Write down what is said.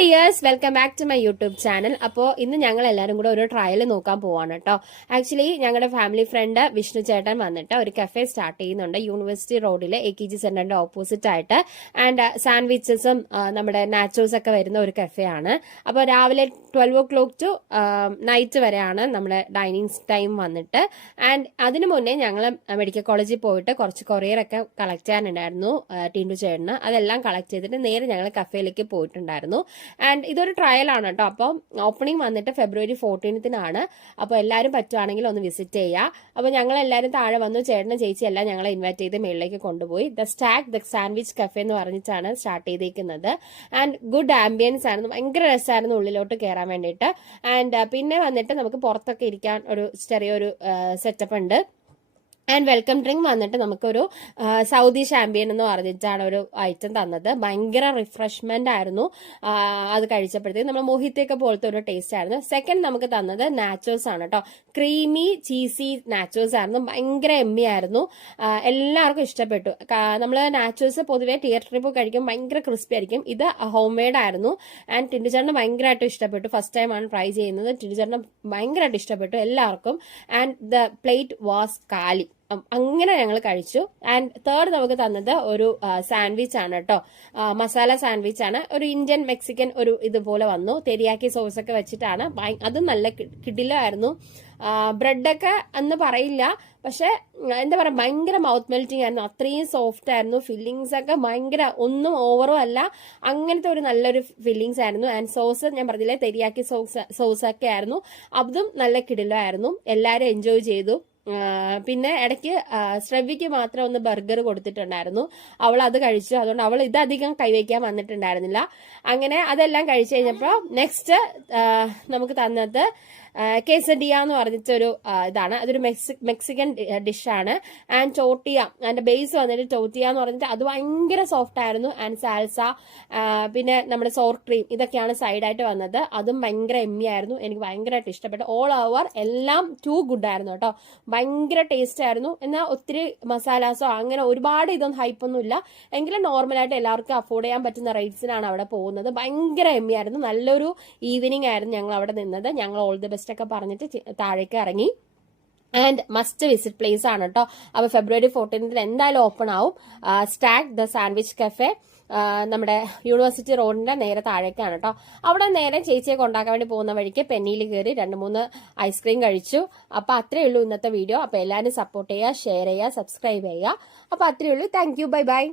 Dears, welcome back to my YouTube channel. അപ്പോൾ ഇന്ന് ഞങ്ങൾ എല്ലാവരും കൂടെ ഒരു ട്രയൽ നോക്കാൻ പോവാണ് കേട്ടോ. ആക്ച്വലി ഞങ്ങളുടെ ഫാമിലി ഫ്രണ്ട് വിഷ്ണു ചേട്ടൻ വന്നിട്ട് ഒരു കഫേ സ്റ്റാർട്ട് ചെയ്യുന്നുണ്ട് യൂണിവേഴ്സിറ്റി റോഡിലെ AKG സെന്ററിന്റെ ഓപ്പോസിറ്റ് ആയിട്ട്. ആൻഡ് സാൻഡ്വിച്ചസും നമ്മുടെ നാച്ചോസ് ഒക്കെ വരുന്ന ഒരു കഫേ ആണ്. അപ്പോൾ രാവിലെ 12 o'clock ടു നൈറ്റ് വരെയാണ് നമ്മുടെ ഡൈനിങ് ടൈം വന്നിട്ട്. ആൻഡ് അതിനു മുന്നേ ഞങ്ങൾ മെഡിക്കൽ കോളേജിൽ പോയിട്ട് കുറച്ച് കൊറിയറൊക്കെ കളക്ട് ചെയ്യാനുണ്ടായിരുന്നു ടിൻഡു ചേട്ടന്. അതെല്ലാം കളക്ട് ചെയ്തിട്ട് നേരെ ഞങ്ങൾ കഫേയിലേക്ക് പോയിട്ടുണ്ടായിരുന്നു. ആൻഡ് ഇതൊരു ട്രയൽ ആണ് കേട്ടോ. അപ്പം ഓപ്പണിംഗ് വന്നിട്ട് February 14th. അപ്പോൾ എല്ലാവരും പറ്റുവാണെങ്കിൽ ഒന്ന് വിസിറ്റ് ചെയ്യുക. അപ്പോൾ ഞങ്ങൾ എല്ലാവരും താഴെ വന്നു. ചേട്ടനും ചേച്ചി എല്ലാം ഞങ്ങളെ ഇൻവൈറ്റ് ചെയ്ത് മേളിലേക്ക് കൊണ്ടുപോയി. ദ സാൻഡ്വിച്ച് കഫേ എന്ന് പറഞ്ഞിട്ടാണ് സ്റ്റാർട്ട് ചെയ്തേക്കുന്നത്. ആൻഡ് ഗുഡ് ആംബിയൻസ് ആയിരുന്നു, ഭയങ്കര രസമായിരുന്നു ഉള്ളിലോട്ട് കയറാൻ വേണ്ടിയിട്ട്. ആൻഡ് പിന്നെ വന്നിട്ട് നമുക്ക് പുറത്തൊക്കെ ഇരിക്കാൻ ഒരു ചെറിയൊരു സെറ്റപ്പ് ഉണ്ട്. ആൻഡ് വെൽക്കം ഡ്രിങ്ക് വന്നിട്ട് നമുക്കൊരു സൗദി ഷാമ്പിയൻ എന്ന് പറഞ്ഞിട്ടാണ് ഒരു ഐറ്റം തന്നത്. ഭയങ്കര റിഫ്രഷ്മെന്റ് ആയിരുന്നു അത് കഴിച്ചപ്പോഴത്തേക്ക്. നമ്മൾ മൊഹിത്തൊക്കെ പോലത്തെ ഒരു ടേസ്റ്റ് ആയിരുന്നു. സെക്കൻഡ് നമുക്ക് തന്നത് നാച്ചോസ് ആണ് കേട്ടോ. ക്രീമി ചീസി നാച്ചോസ് ആയിരുന്നു, ഭയങ്കര എമ്മി ആയിരുന്നു. എല്ലാവർക്കും ഇഷ്ടപ്പെട്ടു. നമ്മൾ നാച്ചോസ് പൊതുവെ തിയേറ്ററിൽ പോയി കഴിക്കുമ്പോൾ ഭയങ്കര ക്രിസ്പി ആയിരിക്കും. ഇത് ഹോം മെയ്ഡ് ആയിരുന്നു. ആൻഡ് ടിൻഡുചേട്ടന് ഭയങ്കരമായിട്ട് ഇഷ്ടപ്പെട്ടു. ഫസ്റ്റ് ടൈം ആണ് ട്രൈ ചെയ്യുന്നത്. ടിൻഡുചേട്ടന് ഭയങ്കരമായിട്ട് ഇഷ്ടപ്പെട്ടു എല്ലാവർക്കും. ആൻഡ് ദ പ്ലേറ്റ് വാസ് കാലി. അങ്ങനെ ഞങ്ങൾ കഴിച്ചു. ആൻഡ് തേർഡ് നമുക്ക് തന്നത് ഒരു സാൻഡ്വിച്ച് ആണ് കേട്ടോ. മസാല സാൻഡ്വിച്ച് ആണ്. ഒരു ഇന്ത്യൻ മെക്സിക്കൻ ഒരു ഇതുപോലെ വന്നു. തെരിയാക്കി സോസ് ഒക്കെ വെച്ചിട്ടാണ്. അതും നല്ല കിടിലമായിരുന്നു. ബ്രെഡൊക്കെ എന്ന് പറയില്ല, പക്ഷെ എന്താ പറയാ, ഭയങ്കര മൗത്ത് മെൽറ്റിംഗ് ആയിരുന്നു. അത്രയും സോഫ്റ്റ് ആയിരുന്നു. ഫില്ലിങ്സ് ഒക്കെ ഭയങ്കര, ഒന്നും ഓവറും അല്ല, അങ്ങനത്തെ ഒരു നല്ലൊരു ഫില്ലിങ്സ് ആയിരുന്നു. ആൻഡ് സോസ് ഞാൻ പറഞ്ഞില്ലേ, തെരിയാക്കി സോസ് ഒക്കെ ആയിരുന്നു. അതും നല്ല കിടിലമായിരുന്നു. എല്ലാവരും എൻജോയ് ചെയ്തു. പിന്നെ ഇടയ്ക്ക് ശ്രവിക്ക് മാത്രം ഒന്ന് ബർഗർ കൊടുത്തിട്ടുണ്ടായിരുന്നു. അവൾ അത് കഴിച്ചു. അതുകൊണ്ട് അവൾ ഇതധികം കൈവയ്ക്കാൻ വന്നിട്ടുണ്ടായിരുന്നില്ല. അങ്ങനെ അതെല്ലാം കഴിച്ചു കഴിഞ്ഞപ്പോൾ നെക്സ്റ്റ് നമുക്ക് തന്നത് കേസഡിയ എന്ന് പറഞ്ഞിട്ടൊരു ഇതാണ്. അതൊരു മെക്സിക്കൻ ഡിഷാണ്. ആൻഡ് ടോട്ടിയ, അതിന്റെ ബേസ് വന്നിട്ട് ടോട്ടിയ എന്ന് പറഞ്ഞിട്ട് അത് ഭയങ്കര സോഫ്റ്റ് ആയിരുന്നു. ആൻഡ് സാൽസ, പിന്നെ നമ്മുടെ സോർ ക്രീം, ഇതൊക്കെയാണ് സൈഡായിട്ട് വന്നത്. അതും ഭയങ്കര എമ്മി ആയിരുന്നു. എനിക്ക് ഭയങ്കരമായിട്ട് ഇഷ്ടപ്പെട്ടു. ഓൾ ഓവർ എല്ലാം ടു ഗുഡ് ആയിരുന്നു കേട്ടോ. ഭയങ്കര ടേസ്റ്റ് ആയിരുന്നു. എന്നാൽ ഒത്തിരി മസാലാസോ അങ്ങനെ ഒരുപാട് ഇതൊന്നും ഹൈപ്പൊന്നും ഇല്ല. എങ്കിലും നോർമലായിട്ട് എല്ലാവർക്കും അഫോർഡ് ചെയ്യാൻ പറ്റുന്ന റേറ്റ്സിനാണ് അവിടെ പോകുന്നത്. ഭയങ്കര എമ്മി ആയിരുന്നു. നല്ലൊരു ഈവനിങ് ആയിരുന്നു ഞങ്ങൾ അവിടെ നിന്നത്. ഞങ്ങൾ ഓൾ ദി ബെസ്റ്റ് ഒക്കെ പറഞ്ഞിട്ട് താഴേക്ക് ഇറങ്ങി. ആൻഡ് മസ്റ്റ് വിസിറ്റ് പ്ലേസ് ആണ് കേട്ടോ. അപ്പൊ February 14th എന്തായാലും ഓപ്പൺ ആവും. സ്റ്റാഗ് ദ സാൻഡ്വിച്ച് കഫേ നമ്മുടെ യൂണിവേഴ്സിറ്റി റോഡിന്റെ നേരെ താഴേക്കാണ് കേട്ടോ. അവിടെ നേരെ ചേച്ചിയെ കൊണ്ടാക്കാൻ വേണ്ടി പോകുന്ന വഴിക്ക് പെന്നിയിൽ കയറി 2-3 ഐസ്ക്രീം കഴിച്ചു. അപ്പൊ അത്രയേ ഉള്ളൂ ഇന്നത്തെ വീഡിയോ. അപ്പൊ എല്ലാവരും സപ്പോർട്ട് ചെയ്യുക, ഷെയർ ചെയ്യുക, സബ്സ്ക്രൈബ് ചെയ്യുക. അപ്പൊ അത്രയേ ഉള്ളൂ. Thank you, bye bye.